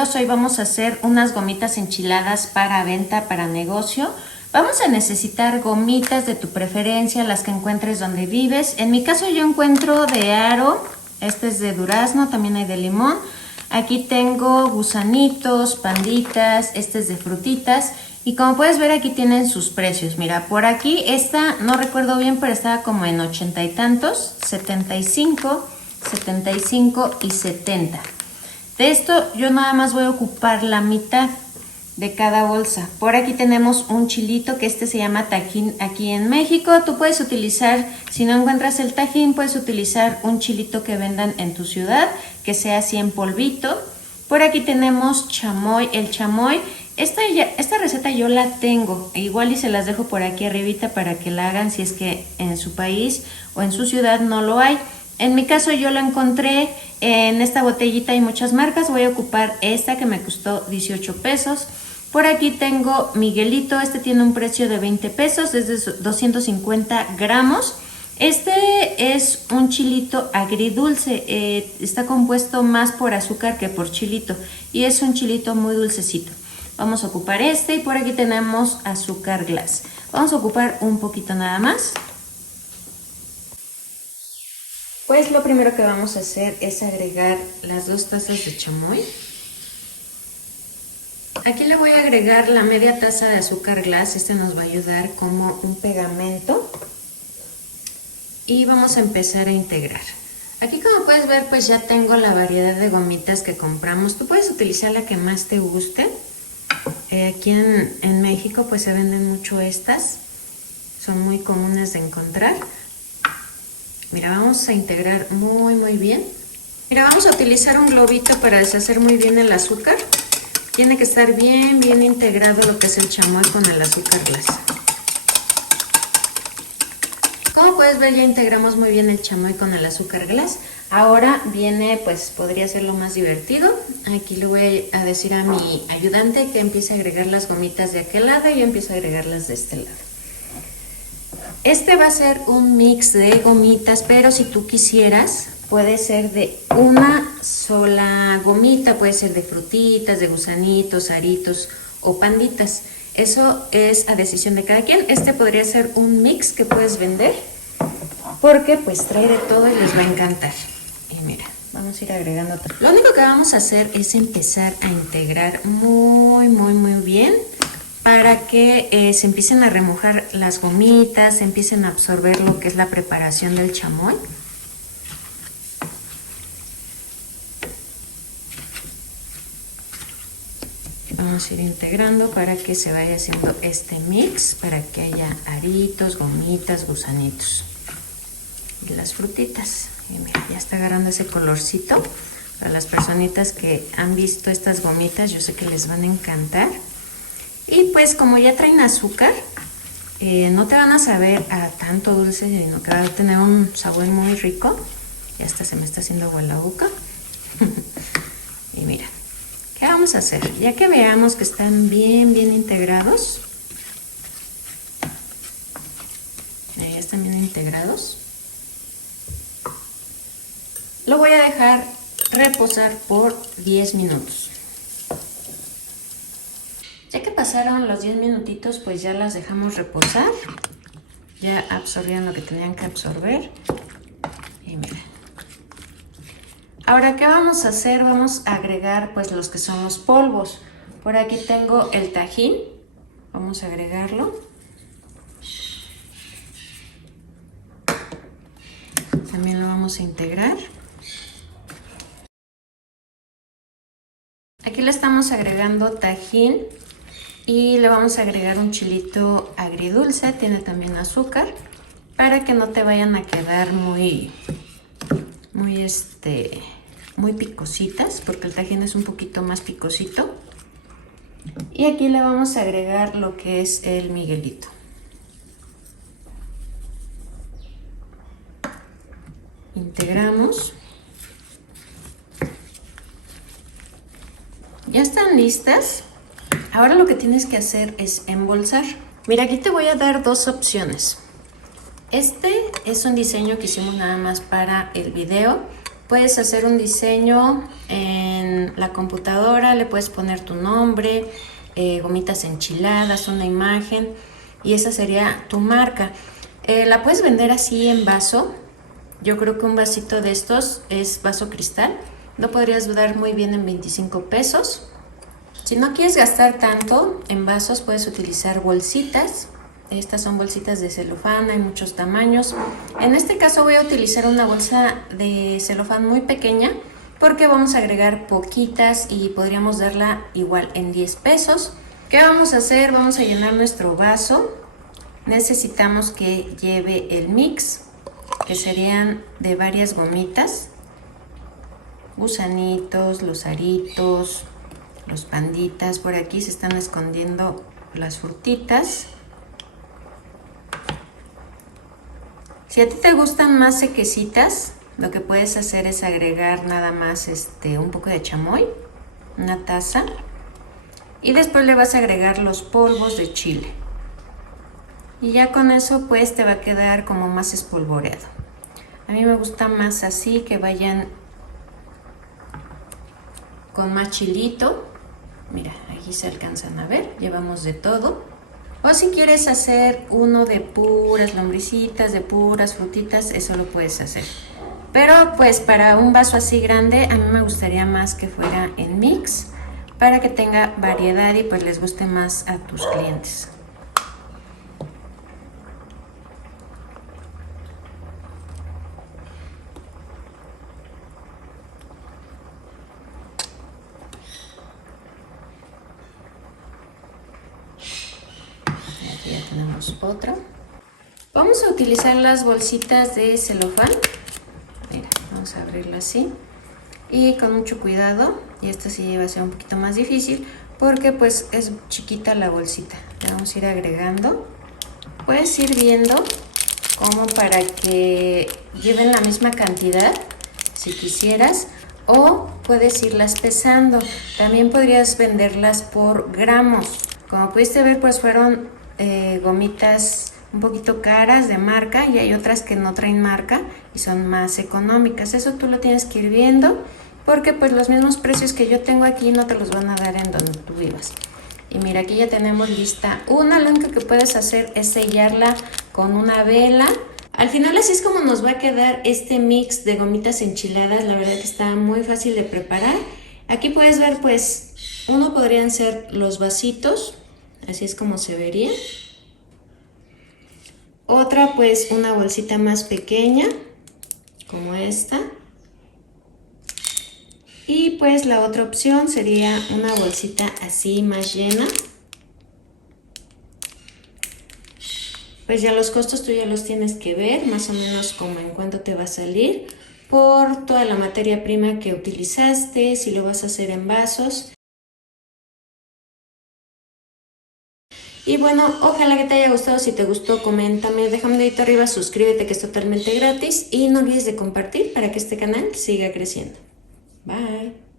bienvenidos. Hoy vamos a hacer unas gomitas enchiladas para venta, para negocio. Vamos a necesitar gomitas de tu preferencia, las que encuentres donde vives. En mi caso yo encuentro de aro, este es de durazno, también hay de limón. Aquí tengo gusanitos, panditas, este es de frutitas. Y como puedes ver aquí tienen sus precios. Mira, por aquí esta, no recuerdo bien, pero estaba como en 80 y tantos, 75, 75 y 70. De esto yo nada más voy a ocupar la mitad de cada bolsa. Por aquí tenemos un chilito que este se llama tajín aquí en México. Tú puedes utilizar, si no encuentras el tajín, puedes utilizar un chilito que vendan en tu ciudad, que sea así en polvito. Por aquí tenemos chamoy. El chamoy, esta receta yo la tengo, igual y se las dejo por aquí arribita para que la hagan si es que en su país o en su ciudad no lo hay. En mi caso yo la encontré en esta botellita, hay muchas marcas, voy a ocupar esta que me costó 18 pesos. Por aquí tengo Miguelito, este tiene un precio de 20 pesos, es de 250 gramos. Este es un chilito agridulce, está compuesto más por azúcar que por chilito y es un chilito muy dulcecito. Vamos a ocupar este y por aquí tenemos azúcar glass. Vamos a ocupar un poquito nada más. Pues lo primero que vamos a hacer es agregar las 2 tazas de chamoy. Aquí le voy a agregar la media taza de azúcar glass, este nos va a ayudar como un pegamento. Y vamos a empezar a integrar. Aquí como puedes ver pues ya tengo la variedad de gomitas que compramos. Tú puedes utilizar la que más te guste. Aquí en México pues se venden mucho estas, son muy comunes de encontrar. Mira, vamos a integrar muy bien. Mira, vamos a utilizar un globito para deshacer muy bien el azúcar. Tiene que estar bien integrado lo que es el chamoy con el azúcar glass. Como puedes ver ya integramos muy bien el chamoy con el azúcar glass. Ahora viene, pues podría ser lo más divertido. Aquí le voy a decir a mi ayudante que empiece a agregar las gomitas de aquel lado y yo empiezo a agregarlas de este lado. Este va a ser un mix de gomitas, pero si tú quisieras, puede ser de una sola gomita, puede ser de frutitas, de gusanitos, aritos o panditas. Eso es a decisión de cada quien. Este podría ser un mix que puedes vender, porque pues trae de todo y les va a encantar. Y mira, vamos a ir agregando todo. Lo único que vamos a hacer es empezar a integrar muy bien, para que se empiecen a remojar las gomitas, se empiecen a absorber lo que es la preparación del chamoy. Vamos a ir integrando para que se vaya haciendo este mix, para que haya aritos, gomitas, gusanitos y las frutitas. Y mira, ya está agarrando ese colorcito. Para las personitas que han visto estas gomitas, yo sé que les van a encantar. Y pues como ya traen azúcar, no te van a saber a tanto dulce, sino que va a tener un sabor muy rico. Ya hasta se me está haciendo agua en la boca. Y mira, ¿qué vamos a hacer? Ya que veamos que están bien integrados, ya están bien integrados, lo voy a dejar reposar por 10 minutos. Ya que pasaron los 10 minutitos, pues ya las dejamos reposar. Ya absorbieron lo que tenían que absorber. Y mira. Ahora, ¿qué vamos a hacer? Vamos a agregar pues los que son los polvos. Por aquí tengo el tajín. Vamos a agregarlo. También lo vamos a integrar. Aquí le estamos agregando tajín. Y le vamos a agregar un chilito agridulce, tiene también azúcar, para que no te vayan a quedar muy picositas, porque el tajín es un poquito más picosito. Y aquí le vamos a agregar lo que es el Miguelito. Integramos. Ya están listas. Ahora lo que tienes que hacer es embolsar. Mira, aquí te voy a dar 2 opciones. Este es un diseño que hicimos nada más para el video. Puedes hacer un diseño en en la computadora, le puedes poner tu nombre, gomitas enchiladas, una imagen, y esa sería tu marca. La puedes vender así en vaso. Yo creo que un vasito de estos es vaso cristal. No podrías dudar muy bien en 25 pesos. Si no quieres gastar tanto en vasos, puedes utilizar bolsitas. Estas son bolsitas de celofán, hay muchos tamaños. En este caso voy a utilizar una bolsa de celofán muy pequeña porque vamos a agregar poquitas y podríamos darla igual en 10 pesos. ¿Qué vamos a hacer? Vamos a llenar nuestro vaso. Necesitamos que lleve el mix, que serían de varias gomitas, gusanitos, los aritos, los panditas. Por aquí se están escondiendo las frutitas. Si a ti te gustan más sequecitas, lo que puedes hacer es agregar nada más un poco de chamoy, una taza, y después le vas a agregar los polvos de chile. Y ya con eso pues te va a quedar como más espolvoreado. A mí me gusta más así, que vayan con más chilito. Mira, aquí se alcanzan a ver, llevamos de todo. O si quieres hacer uno de puras lombricitas, de puras frutitas, eso lo puedes hacer. Pero pues para un vaso así grande, a mí me gustaría más que fuera en mix, para que tenga variedad y pues les guste más a tus clientes. Aquí ya tenemos otra. Vamos a utilizar las bolsitas de celofán. Mira, vamos a abrirla así y con mucho cuidado. Y esta sí va a ser un poquito más difícil porque pues es chiquita la bolsita. Le vamos a ir agregando. Puedes ir viendo como para que lleven la misma cantidad si quisieras, o puedes irlas pesando. También podrías venderlas por gramos. Como pudiste ver, pues fueron gomitas un poquito caras de marca, y hay otras que no traen marca y son más económicas. Eso tú lo tienes que ir viendo, porque pues los mismos precios que yo tengo aquí no te los van a dar en donde tú vivas. Y mira, aquí ya tenemos lista una. Lo único que puedes hacer es sellarla con una vela. Al final así es como nos va a quedar este mix de gomitas enchiladas. La verdad que está muy fácil de preparar. Aquí puedes ver, pues, uno podrían ser los vasitos, así es como se vería. Otra, pues, una bolsita más pequeña, como esta. Y pues la otra opción sería una bolsita así más llena. Pues ya los costos tú ya los tienes que ver, más o menos como en cuánto te va a salir por toda la materia prima que utilizaste, si lo vas a hacer en vasos. Y bueno, ojalá que te haya gustado. Si te gustó, coméntame, déjame un dedito arriba, suscríbete que es totalmente gratis y no olvides de compartir para que este canal siga creciendo. Bye.